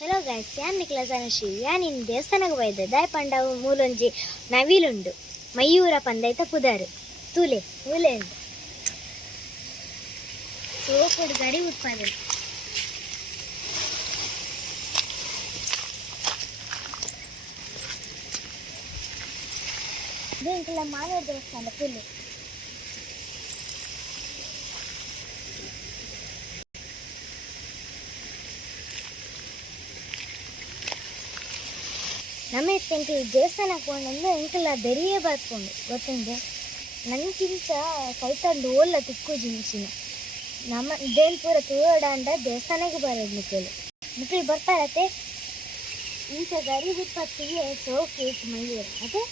Hello guys, ಯಾನ್ ನಿಕ್ಲಸ್ ಅನುಶ್ರೀ. ಯಾನ್ ಇನ್ನು ದೇವಸ್ಥಾನಕ್ಕೆ ಹೋಯ್ದೆ. ದಾಯ್ ಪಂಡ ಮೂಲೊಂಜಿ ನವಿಲುಂಡು ಮಯೂರ ಪಂದೈತ ಪುದಾರು ತೂಲೆ ಮೂಲೆ ಉಂಡು ಸೋಪುಡು ಗಡಿ ಉತ್ಪಾದನೆ. ಇದು ಇಂಕಲ್ಲ ಮಾನವ ದೇವಸ್ಥಾನ ಪುಲ್ಲು. ನಮ್ಮ ಎಂಕಲ್ ದೇವಸ್ಥಾನಕ್ಕೆ ಹೋಗೊಂಡು ಎಂಕಲ್ಲ ಬೆರಿಯೇ ಬರ್ಕೊಂಡು ಗೊತ್ತುಂಡೆ. ನನಗಿಂತ ಕೈತಂಡು ಓಲ್ಲ ತಿಕ್ಕು ಜಿನ್ಸಿನ ನಮ್ಮ ಇದೇನು ಪೂರ ತೂಡಾಂಡ ದೇವಸ್ಥಾನಕ್ಕೆ ಬರೋದು ಮಿಕ್ಕಳು ಬರ್ತಾರತ್ತೆ. ಇಂಥ ಗರೀಬ್ ಇಪ್ಪತ್ತಿಗೆ ಸೋಕೇಟ್ ಮೈಯೂರು ಅದೇ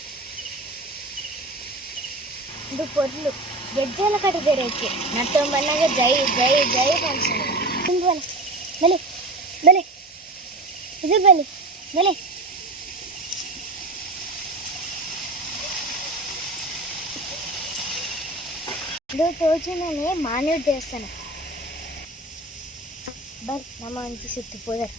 ಇದು ಪೊರ್ಲು ಗೆಜ್ಜೆಲ್ಲ ಕಟ್ಟಿದ್ದಾರೆ. ಐತೆ ನತ್ತೊಂಬನ್ನಾಗ ಜೈ ಜೈ ಜೈ ಕಾಣಿಸ್ತಾರೆ. ಬಲೆ ಬಲೆ ಇದು ಬಲೆ ಬಲೆ ಇದು ತೋಚಿನೇ ಮಾನವ ದೇವಸ್ಥಾನ. ಬರ್ ನಮ್ಮ ಅಂತಿ ಸುತ್ತು ಪೋದರ್